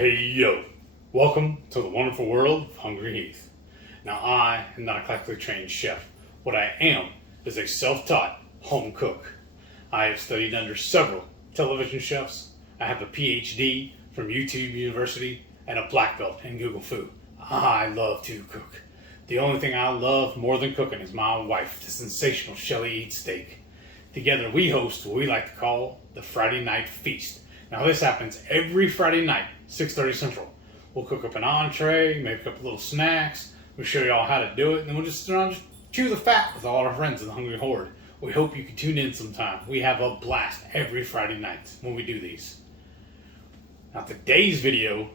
Hey yo, welcome to the wonderful world of HungryHeath. Now I am not a classically trained chef. What I am is a self-taught home cook. I have studied under several television chefs. I have a PhD from YouTube University and a black belt in Google Food. I love to cook. The only thing I love more than cooking is my wife, the sensational Shelly eats steak. Together we host what we like to call the Friday Night Feast. Now this happens every Friday night, 6:30 Central. We'll cook up an entree, make up little snacks, we'll show you all how to do it, and then we'll just chew the fat with all our friends in the Hungry Horde. We hope you can tune in sometime. We have a blast every Friday night when we do these. Now today's video,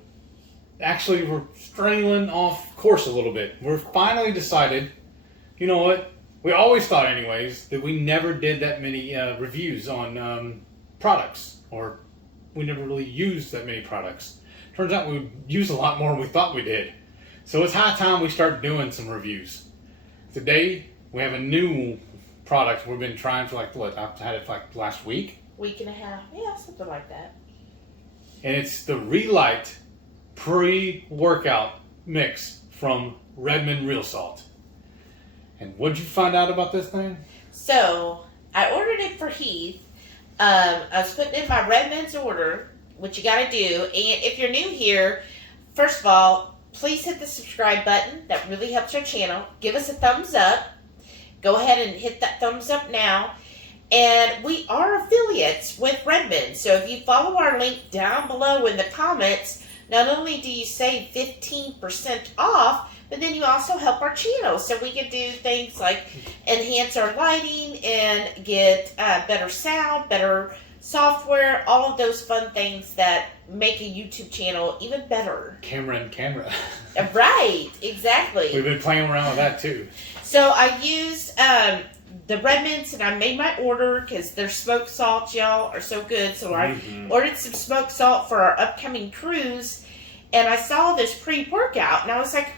actually we're straying off course a little bit. We're finally decided, you know what, we always thought anyways, that we never did that many reviews on products, or we never really used that many products. Turns out we use a lot more than we thought we did. So it's high time we start doing some reviews. Today, we have a new product we've been trying for I've had it for last week. Week and a half. Yeah, something like that. And it's the Re-Lyte pre-workout mix from Redmond Real Salt. And what'd you find out about this thing? So, I ordered it for Heath. I was putting in my Redmonds order, which you gotta do. And if you're new here, first of all, please hit the subscribe button. That really helps our channel. Give us a thumbs up. Go ahead and hit that thumbs up now. And we are affiliates with Redmond. So if you follow our link down below in the comments, not only do you save 15% off, but then you also help our channel. So we can do things like enhance our lighting and get better sound, better software, all of those fun things that make a YouTube channel even better. Camera and camera. Right, exactly. We've been playing around with that too. So I used the Redmonds and I made my order because their smoked salts, y'all, are so good. So I ordered some smoked salt for our upcoming cruise. And I saw this pre-workout, and I was like,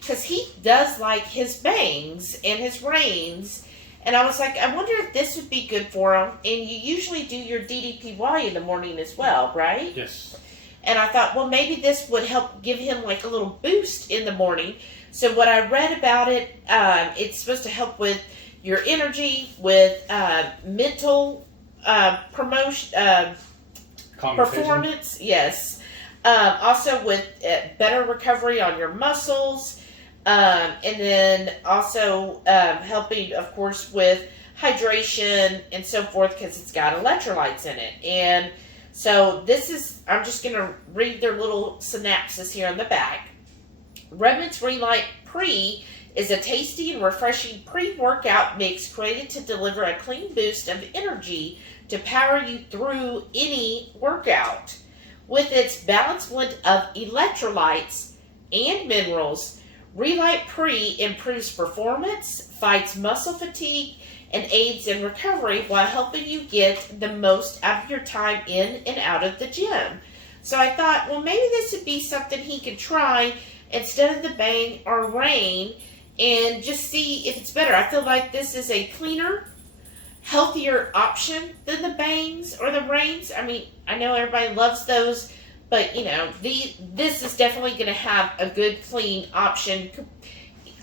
because he does like his bangs and his reins. And I was like, I wonder if this would be good for him. And you usually do your DDPY in the morning as well, right? Yes. And I thought, well, maybe this would help give him like a little boost in the morning. So what I read about it, it's supposed to help with your energy, with mental performance, yes. Also with better recovery on your muscles, and then also helping, of course, with hydration and so forth because it's got electrolytes in it. And so this is, I'm just going to read their little synopsis here on the back. Redmond's Relight Pre is a tasty and refreshing pre-workout mix created to deliver a clean boost of energy to power you through any workout. With its balanced blend of electrolytes and minerals, Relight Pre improves performance, fights muscle fatigue, and aids in recovery while helping you get the most out of your time in and out of the gym. So I thought, well, maybe this would be something he could try instead of the Bang or Rain and just see if it's better. I feel like this is a cleaner, healthier option than the Bangs or the Rains. I mean, I know everybody loves those, but you know, this is definitely going to have a good clean option.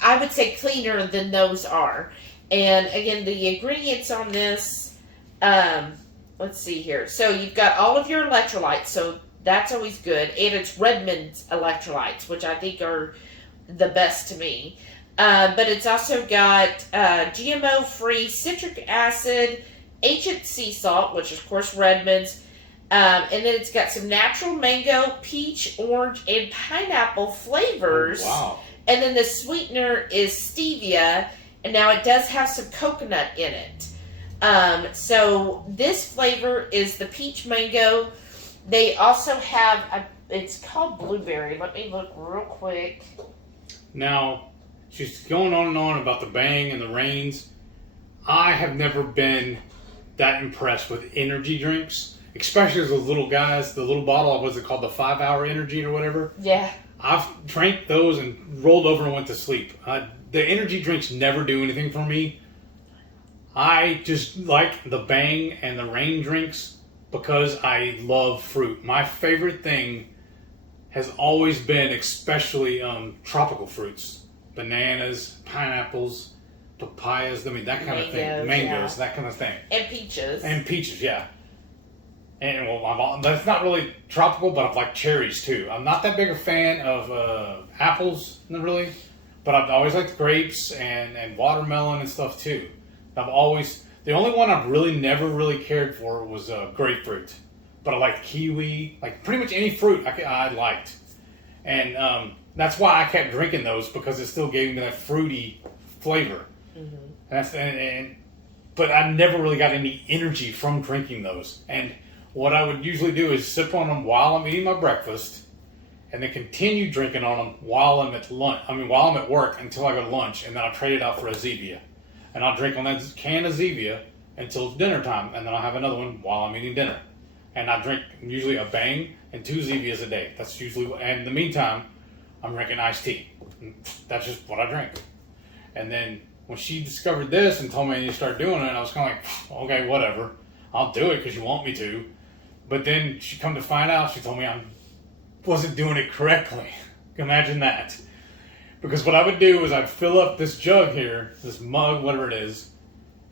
I would say cleaner than those are. And again, the ingredients on this, let's see here. So you've got all of your electrolytes, so that's always good. And it's Redmond's electrolytes, which I think are the best to me. But it's also got GMO-free citric acid, ancient sea salt, which is, of course, Redmond's. And then it's got some natural mango, peach, orange, and pineapple flavors. Oh, wow. And then the sweetener is stevia. And now it does have some coconut in it. So this flavor is the peach mango. They also have, it's called blueberry. Let me look real quick. Now, she's going on and on about the Bang and the Rains. I have never been that impressed with energy drinks, especially as the little guys, the little bottle, what was it called, the 5-hour energy or whatever? Yeah. I've drank those and rolled over and went to sleep. The energy drinks never do anything for me. I just like the Bang and the Rain drinks because I love fruit. My favorite thing has always been especially tropical fruits, bananas, pineapples, papayas. I mean that kind of thing, mangoes, that kind of thing, and peaches. And peaches, yeah. And well, that's not really tropical, but I like cherries too. I'm not that big a fan of apples, not really, but I've always liked grapes and watermelon and stuff too. The only one I've really never really cared for was grapefruit, but I liked kiwi, like pretty much any fruit I liked, and that's why I kept drinking those because it still gave me that fruity flavor. Mm-hmm. But I never really got any energy from drinking those. And what I would usually do is sip on them while I'm eating my breakfast, and then continue drinking on them while I'm at lunch. While I'm at work until I go to lunch, and then I'll trade it out for a Zevia, and I'll drink on that can of Zevia until it's dinner time, and then I'll have another one while I'm eating dinner. And I drink usually a Bang and 2 Zevias a day. That's usually, and in the meantime, I'm drinking iced tea. That's just what I drink. And then when she discovered this and told me I need to start doing it, I was kind of like, okay, whatever. I'll do it because you want me to. But then she come to find out, she told me I wasn't doing it correctly. Imagine that. Because what I would do is I'd fill up this jug here, this mug, whatever it is,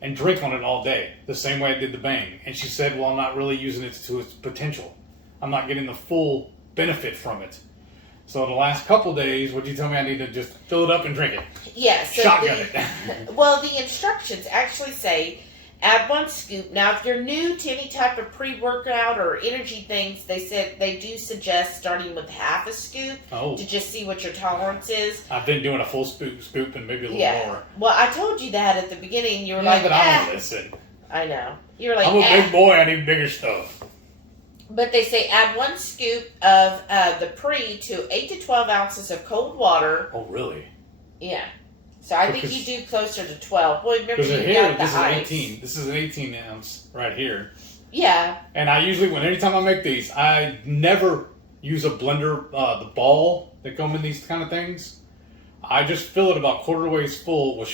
and drink on it all day, the same way I did the Bang. And she said, well, I'm not really using it to its potential. I'm not getting the full benefit from it. So the last couple days, would you tell me I need to just fill it up and drink it? Yes. Yeah, so shotgun it. Well, the instructions actually say add 1 scoop. Now, if you're new to any type of pre-workout or energy things, they said they do suggest starting with half a scoop to just see what your tolerance is. I've been doing a full scoop and maybe a little more. Well, I told you that at the beginning. You were but I don't listen. I know. You were like, I'm a big boy. I need bigger stuff. But they say add 1 scoop of the pre to 8 to 12 ounces of cold water. Oh, really? Yeah. So I think you do closer to 12. Well, remember you here, got the this ice. is 18. This is an 18 ounce right here. Yeah. And I usually, anytime I make these, I never use a blender, the ball that come in these kind of things. I just fill it about quarter ways full with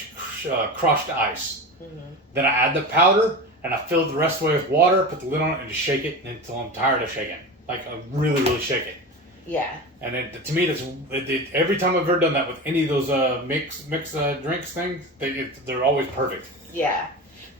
crushed ice. Mm-hmm. Then I add the powder, and I fill it the rest of the way with water, put the lid on it, and just shake it until I'm tired of shaking. Like, I really, really shake it. Yeah. And then, to me, every time I've ever done that with any of those mix drinks things, they're always perfect. Yeah.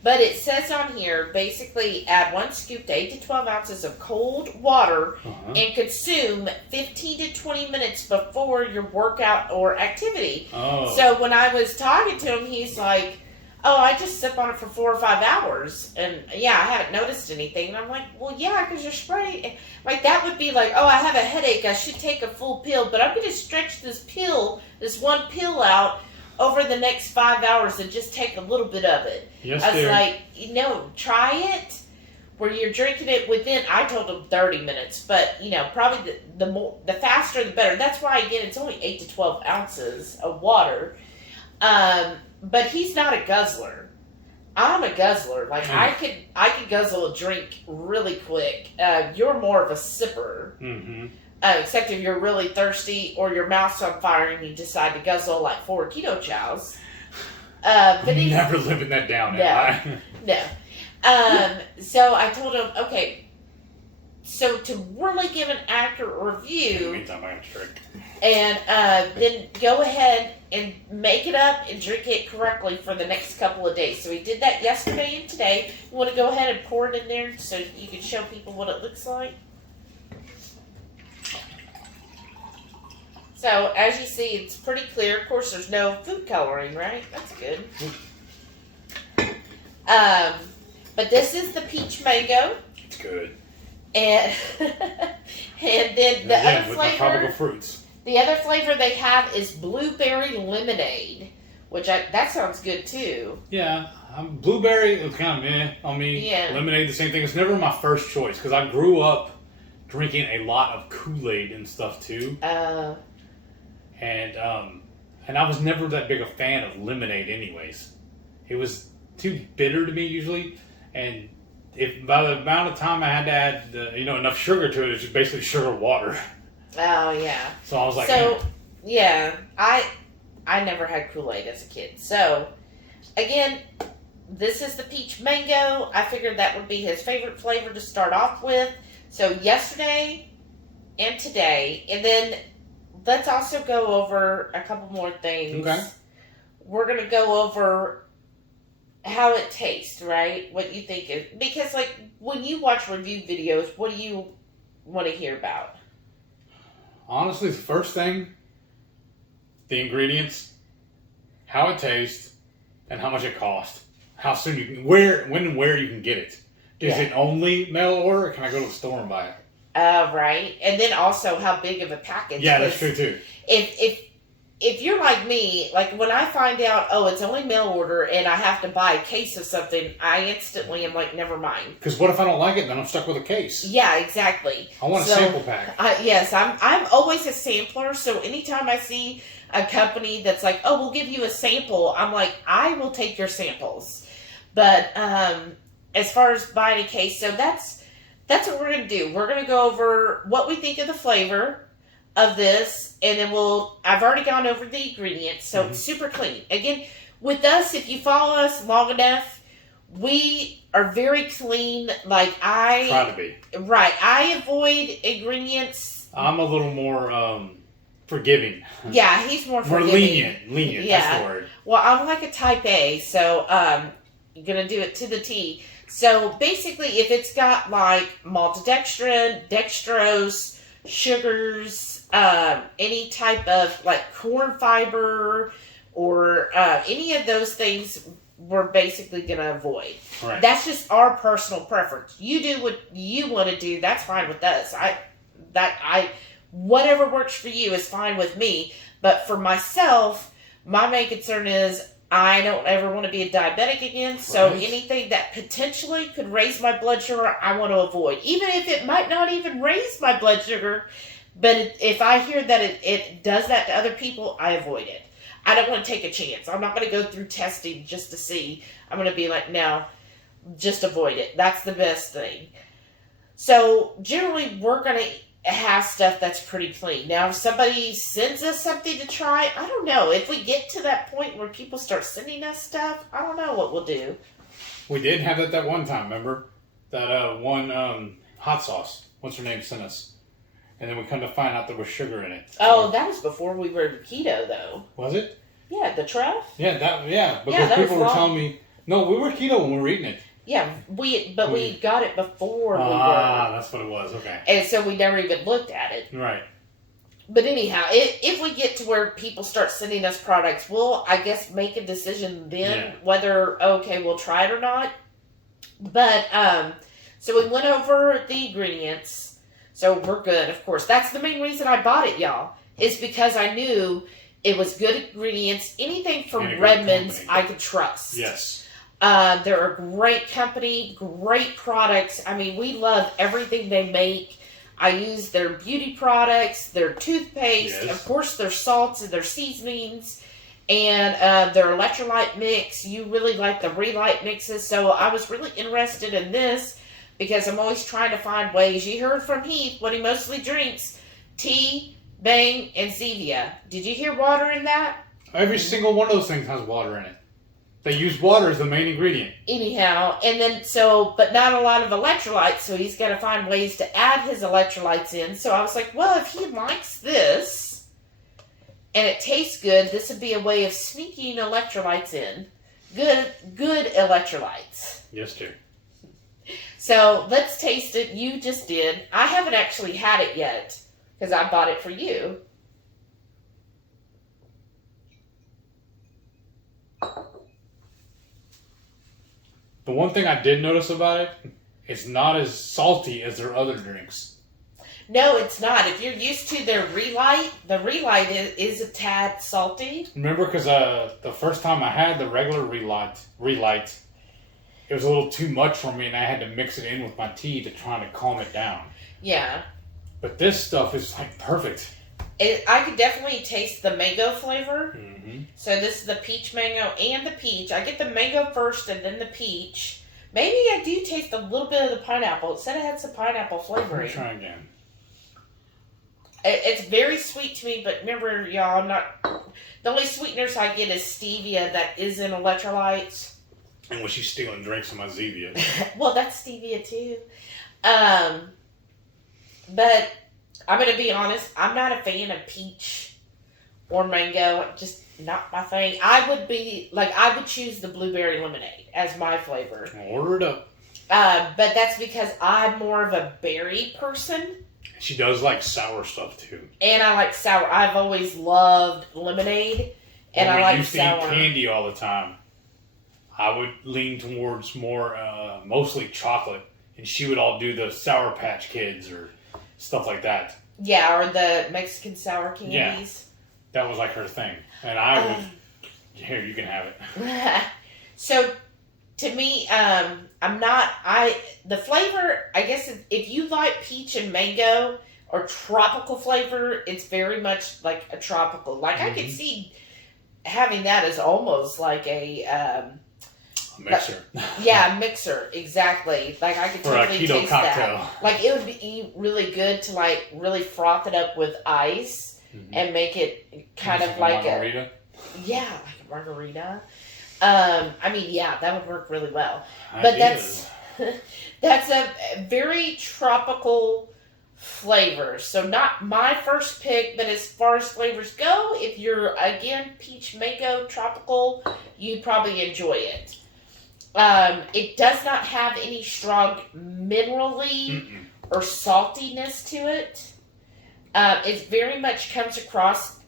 But it says on here, basically add 1 scoop to 8 to 12 ounces of cold water and consume 15 to 20 minutes before your workout or activity. Oh. So when I was talking to him, he's like, oh, I just sip on it for 4 or 5 hours. And yeah, I haven't noticed anything. And I'm like, well, yeah, because you're spraying. Like, that would be like, oh, I have a headache. I should take a full pill. But I'm going to stretch this 1 pill out over the next 5 hours and just take a little bit of it. Yes, I was dear. like, try it where you're drinking it within, I told him 30 minutes. But, probably the faster the better. That's why, again, it's only 8 to 12 ounces of water. But he's not a guzzler. I'm a guzzler. Like, I could guzzle a drink really quick. You're more of a sipper. Mm-hmm. Except if you're really thirsty or your mouth's on fire and you decide to guzzle like 4 Ketochows. But I'm never living that down. No. So I told him, okay, so to really give an accurate review. Meantime, I have to drink. And then go ahead and make it up and drink it correctly for the next couple of days. So we did that yesterday and today. You want to go ahead and pour it in there so you can show people what it looks like? So as you see, it's pretty clear. Of course, there's no food coloring, right? That's good. But this is the peach mango. It's good. And then the other with flavor. tropical fruits. The other flavor they have is blueberry lemonade, which that sounds good too. Yeah, blueberry is kind of meh on me. Yeah. Lemonade, the same thing. It's never my first choice because I grew up drinking a lot of Kool-Aid and stuff too. And I was never that big a fan of lemonade anyways. It was too bitter to me usually, and if by the amount of time I had to add enough sugar to it, it's just basically sugar water. Oh yeah. So I was like, yeah, I never had Kool-Aid as a kid. So again, this is the peach mango. I figured that would be his favorite flavor to start off with. So yesterday, and today. And then let's also go over a couple more things. Okay. We're going to go over how it tastes, right? What you think is, because like when you watch review videos, what do you want to hear about? Honestly, the first thing, the ingredients, how it tastes, and how much it costs. How soon you can, when and where you can get it. Is it only mail order, or can I go to the store and buy it? Right. And then also how big of a package. Yeah, that's true too. If you're like me, like when I find out, oh, it's only mail order and I have to buy a case of something, I instantly am like, never mind. Because what if I don't like it? Then I'm stuck with a case. Yeah, exactly. I want a sample pack. Yes, I'm always a sampler. So anytime I see a company that's like, oh, we'll give you a sample, I'm like, I will take your samples. But as far as buying a case, so that's what we're going to do. We're going to go over what we think of the flavor of this, and then I've already gone over the ingredients, so it's super clean. Again, with us, if you follow us long enough, we are very clean. Like Try to be. Right. I avoid ingredients. I'm a little more forgiving. Yeah, he's more forgiving. More lenient, yeah. That's the word. Well, I'm like a type A, so you're going to do it to the T. So basically, if it's got like maltodextrin, dextrose, sugars, any type of like corn fiber or any of those things, we're basically going to avoid. Right. That's just our personal preference. You do what you want to do. That's fine with us. Whatever works for you is fine with me. But for myself, my main concern is I don't ever want to be a diabetic again. So anything that potentially could raise my blood sugar, I want to avoid. Even if it might not even raise my blood sugar. But if I hear that it does that to other people, I avoid it. I don't want to take a chance. I'm not going to go through testing just to see. I'm going to be like, no, just avoid it. That's the best thing. So generally, we're going to have stuff that's pretty clean. Now, if somebody sends us something to try, I don't know. If we get to that point where people start sending us stuff, I don't know what we'll do. We did have that one time, remember? That one hot sauce. What's her name sent us? And then we come to find out there was sugar in it. Oh, that was before we were keto, though. Was it? Yeah, the truff? Yeah, because people were telling me, no, we were keto when we were eating it. Yeah, we got it before we were. Ah, that's what it was, okay. And so we never even looked at it. Right. But anyhow, if we get to where people start sending us products, we'll, I guess, make a decision then whether, okay, we'll try it or not. But, so we went over the ingredients. So we're good, of course. That's the main reason I bought it, y'all. Is because I knew it was good ingredients. Anything from Redmonds I could trust. Yes. They're a great company, great products. I mean, we love everything they make. I use their beauty products, their toothpaste, of course their salts and their seasonings, and their electrolyte mix. You really like the Relight mixes, so I was really interested in this. Because I'm always trying to find ways. You heard from Heath what he mostly drinks. Tea, Bang, and Zevia. Did you hear water in that? Every single one of those things has water in it. They use water as the main ingredient. Anyhow, and then but not a lot of electrolytes, so he's got to find ways to add his electrolytes in. So I was like, well, if he likes this, and it tastes good, this would be a way of sneaking electrolytes in. Good electrolytes. Yes, dear. So let's taste it. You just did. I haven't actually had it yet because I bought it for you. The one thing I did notice about it, it's not as salty as their other drinks. No, it's not. If you're used to their Relight, the Relight is a tad salty. Remember, because the first time I had the regular Relight, it was a little too much for me, and I had to mix it in with my tea to try to calm it down. Yeah. But this stuff is like perfect. I could definitely taste the mango flavor. Mm-hmm. So this is the peach mango and the peach. I get the mango first and then the peach. Maybe I do taste a little bit of the pineapple. It said it had some pineapple flavoring. Let me try again. It's very sweet to me, but remember, y'all, the only sweeteners I get is stevia that is in electrolytes. And when she's stealing drinks from my Zevia. Well, that's stevia too. But I'm going to be honest. I'm not a fan of peach or mango. Just not my thing. I would choose the blueberry lemonade as my flavor. Order it up. But that's because I'm more of a berry person. She does like sour stuff too. And I like sour. I've always loved lemonade. And I like sour. When we used to eat candy all the time, I would lean towards more, mostly chocolate. And she would all do the Sour Patch Kids or stuff like that. Yeah, or the Mexican sour candies. Yeah, that was like her thing. And I would, here, you can have it. So, to me, the flavor, I guess if you like peach and mango or tropical flavor, it's very much like a tropical. Like, I could see having that as almost like a mixer. Yeah, mixer, exactly. Like, I could totally taste cocktail. That. Like, it would be really good to, like, really froth it up with ice and make it kind of like a margarita. Yeah, like a margarita. I mean, yeah, that would work really well. But that's a very tropical flavor. So not my first pick, but as far as flavors go, if you're, again, peach, mango, tropical, you'd probably enjoy it. It does not have any strong minerally or saltiness to it. It very much comes across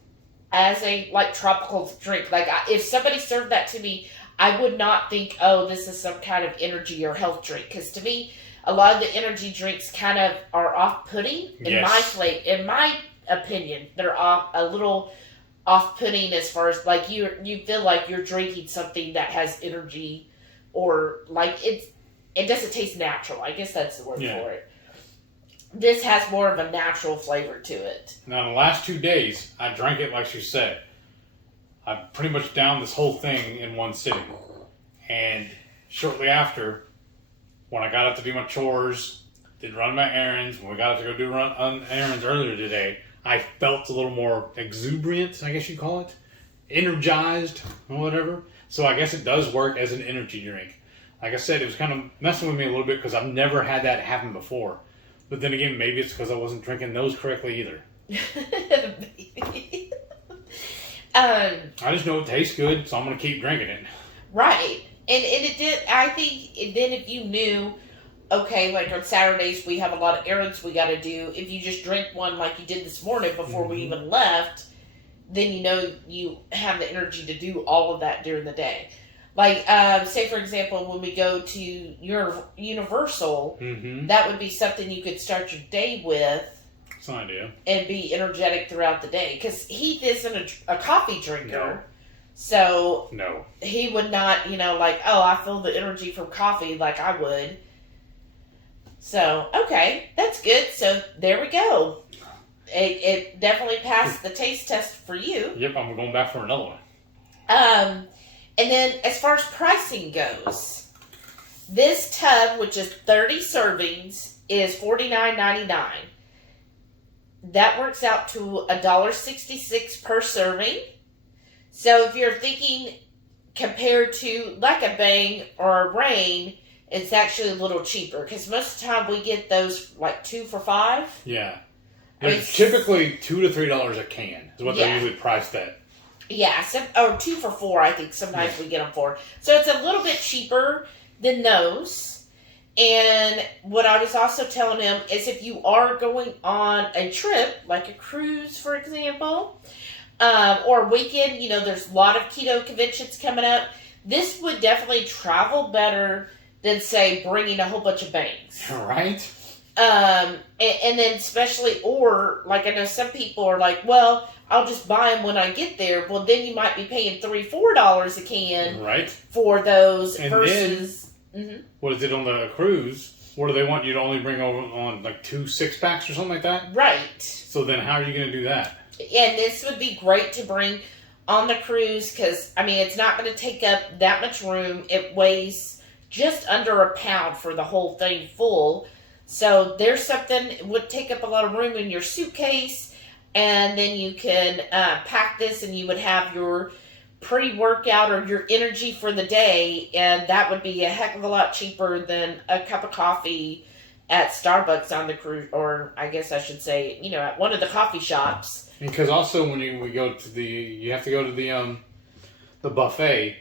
as a like tropical drink. Like if somebody served that to me, I would not think, oh, this is some kind of energy or health drink. Because to me, a lot of the energy drinks kind of are off-putting. In my opinion, they're a little off-putting as far as like you feel like you're drinking something that has energy, or like it doesn't taste natural. I guess that's the word for it. This has more of a natural flavor to it. Now, in the last 2 days, I drank it like she said. I pretty much downed this whole thing in one sitting. And shortly after, when I got up to do my chores, did run my errands, when we got up to go do errands earlier today, I felt a little more exuberant, I guess you'd call it. Energized, or whatever. So I guess it does work as an energy drink. Like I said, it was kind of messing with me a little bit because I've never had that happen before. But then again, maybe it's because I wasn't drinking those correctly either. I just know it tastes good, so I'm going to keep drinking it. Right. And it did, I think, then if you knew, okay, like on Saturdays we have a lot of errands we got to do. If you just drink one like you did this morning before we even left, then you know you have the energy to do all of that during the day. Like, say, for example, when we go to Universal, that would be something you could start your day with. That's an idea. And be energetic throughout the day. Because Heath isn't a coffee drinker. No. So, he would not, like, oh, I feel the energy from coffee like I would. So, okay, that's good. So, there we go. It definitely passed the taste test for you. Yep, I'm going back for another one. And then, as far as pricing goes, this tub, which is 30 servings, is $49.99. That works out to $1.66 per serving. So, if you're thinking compared to like a Bang or a Rain, it's actually a little cheaper. Because most of the time we get those like 2 for $5. Yeah. They're typically $2 to $3 a can is what they're usually priced at. Yeah, or 2 for $4, I think sometimes we get them for. So it's a little bit cheaper than those. And what I was also telling him is if you are going on a trip, like a cruise, for example, or a weekend, there's a lot of keto conventions coming up, this would definitely travel better than, say, bringing a whole bunch of Bangs. Right. And then especially, or like I know some people are like, well, I'll just buy them when I get there. Well, then you might be paying $3-4 a can for those and versus. Then, what is it on the cruise? What do they want you to only bring over on like 2 6-packs or something like that? Right. So then how are you going to do that? And this would be great to bring on the cruise because, I mean, it's not going to take up that much room. It weighs just under a pound for the whole thing full. So there's something, it would take up a lot of room in your suitcase, and then you can pack this and you would have your pre-workout or your energy for the day, and that would be a heck of a lot cheaper than a cup of coffee at Starbucks on the cruise, or I guess I should say, at one of the coffee shops. Because also when you have to go to the buffet,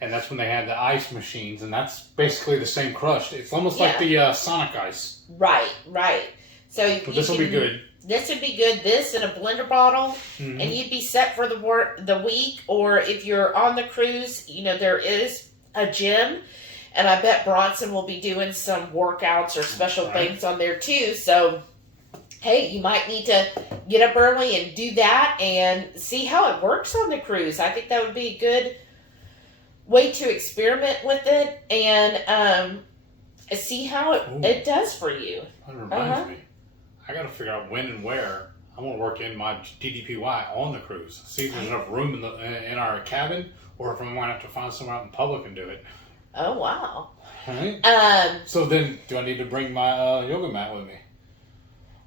and that's when they had the ice machines, and that's basically the same crush. It's almost like the Sonic Ice. Right. So this will be good. This would be good. This in a blender bottle, Mm-hmm. and you'd be set for the week. Or if you're on the cruise, there is a gym, and I bet Bronson will be doing some workouts or special things on there too. So, hey, you might need to get up early and do that and see how it works on the cruise. I think that would be a good way to experiment with it and see how it does for you. That reminds me. I got to figure out when and where I'm going to work in my DDPY on the cruise. See if there's enough room in our cabin, or if I might have to find somewhere out in public and do it. Oh, wow. Right. So then, do I need to bring my yoga mat with me?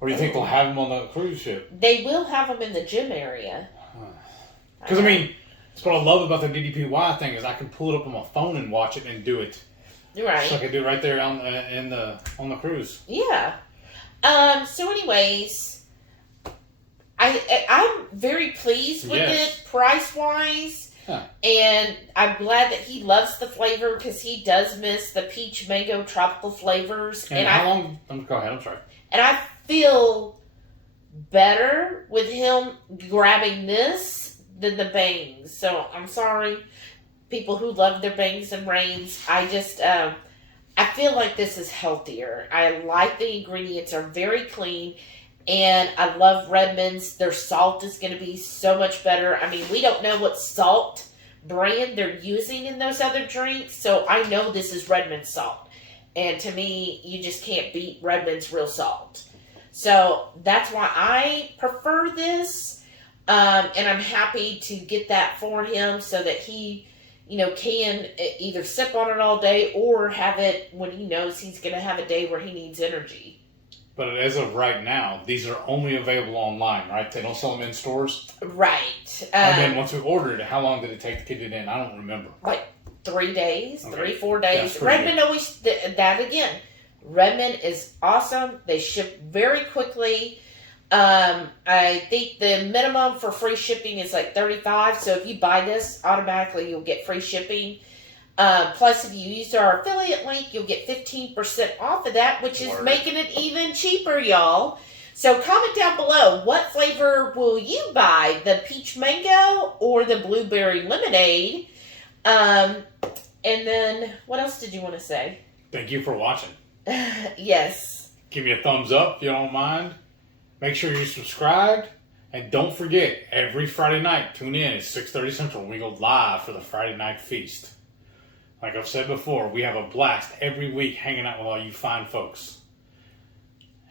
Or do you think they'll have them on the cruise ship? They will have them in the gym area. Because, that's what I love about the DDPY thing is I can pull it up on my phone and watch it and do it. Right. Just like I do right there on the cruise. Yeah. So anyways, I'm very pleased with it price-wise. Huh. And I'm glad that he loves the flavor because he does miss the peach mango tropical flavors. And how long? Go ahead, I'm sorry. And I feel better with him grabbing this than the bangs. So I'm sorry, people who love their bangs and reins. I just, I feel like this is healthier. I like the ingredients are very clean. And I love Redmonds. Their salt is going to be so much better. We don't know what salt brand they're using in those other drinks. So I know this is Redmond salt. And to me, you just can't beat Redmond's real salt. So that's why I prefer this. And I'm happy to get that for him so that he, can either sip on it all day or have it when he knows he's going to have a day where he needs energy. But as of right now, these are only available online, right? They don't sell them in stores? Right. And then once we ordered it, how long did it take to get it in? I don't remember. Like 3 days, okay. 4 days. Redmond always, that again. Redmond is awesome. They ship very quickly. I think the minimum for free shipping is like $35. So if you buy this, automatically you'll get free shipping. Plus, if you use our affiliate link, you'll get 15% off of that, which is making it even cheaper, y'all. So comment down below, what flavor will you buy? The peach mango or the blueberry lemonade? And then, what else did you want to say? Thank you for watching. Yes. Give me a thumbs up if you don't mind. Make sure you're subscribed. And don't forget, every Friday night, tune in at 6:30 Central. We go live for the Friday Night Feast. Like I've said before, we have a blast every week hanging out with all you fine folks.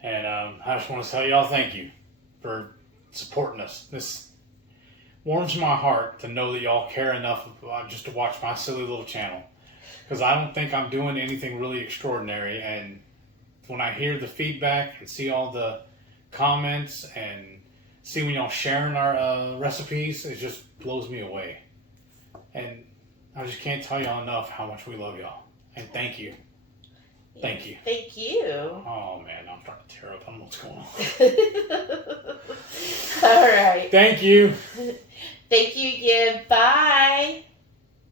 And I just want to tell y'all thank you for supporting us. This warms my heart to know that y'all care enough just to watch my silly little channel. Because I don't think I'm doing anything really extraordinary. And when I hear the feedback and see all the comments and see when y'all sharing our recipes, it just blows me away. And I just can't tell y'all enough how much we love y'all. And thank you. Thank you. Thank you. Oh, man, I'm starting to tear up. I don't know what's going on. All right. Thank you. Thank you again. Bye.